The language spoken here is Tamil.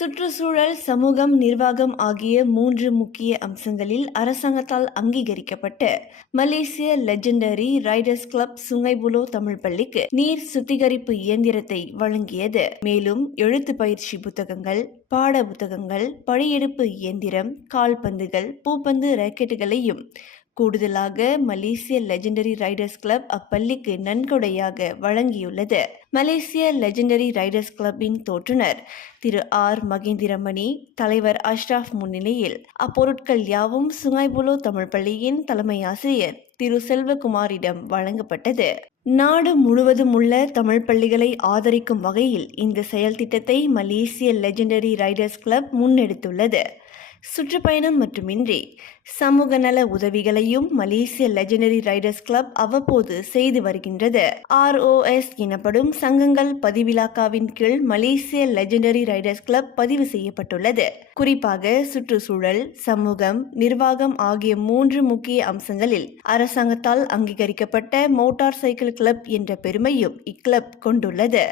சுற்றுச்சூழல், சமூகம், நிர்வாகம் ஆகிய 3 முக்கிய அம்சங்களில் அரசாங்கத்தால் அங்கீகரிக்கப்பட்ட மலேசிய லெஜெண்டரி ரைடர்ஸ் கிளப் சுங்கைபுலோ தமிழ் பள்ளிக்கு நீர் சுத்திகரிப்பு இயந்திரத்தை வழங்கியது. மேலும் எழுத்து பயிற்சி புத்தகங்கள், பாட புத்தகங்கள், படியெடுப்பு இயந்திரம், கால்பந்துகள், பூப்பந்து ராக்கெட்டுகளையும் கூடுதலாக மலேசிய லெஜெண்டரி ரைடர்ஸ் கிளப் அப்பள்ளிக்கு நன்கொடையாக வழங்கியுள்ளது. மலேசிய லெஜெண்டரி ரைடர்ஸ் கிளப்பின் தோற்றுனர் திரு ஆர். மகேந்திரமணி, தலைவர் அஷ்ரப் முன்னிலையில் அப்பொருட்கள் யாவும் சுங்கைபுலோ தமிழ் பள்ளியின் தலைமை ஆசிரியர் திரு செல்வகுமாரிடம் வழங்கப்பட்டது. நாடு முழுவதும் உள்ள தமிழ் பள்ளிகளை ஆதரிக்கும் வகையில் இந்த செயல் திட்டத்தை மலேசிய லெஜெண்டரி ரைடர்ஸ் கிளப் முன்னெடுத்துள்ளது. சுற்றுப்பயணம் மட்டுமின்றி சமூக நல உதவிகளையும் மலேசிய லெஜெண்டரி ரைடர்ஸ் கிளப் அவ்வப்போது செய்து வருகின்றது. ROS எனப்படும் சங்கங்கள் பதிவிலாக்காவின் கீழ் மலேசிய லெஜெண்டரி ரைடர்ஸ் கிளப் பதிவு செய்யப்பட்டுள்ளது. குறிப்பாக சுற்றுச்சூழல், சமூகம், நிர்வாகம் ஆகிய 3 முக்கிய அம்சங்களில் அரசாங்கத்தால் அங்கீகரிக்கப்பட்ட மோட்டார் சைக்கிள் கிளப் என்ற பெருமையும் இக்கிளப் கொண்டுள்ளது.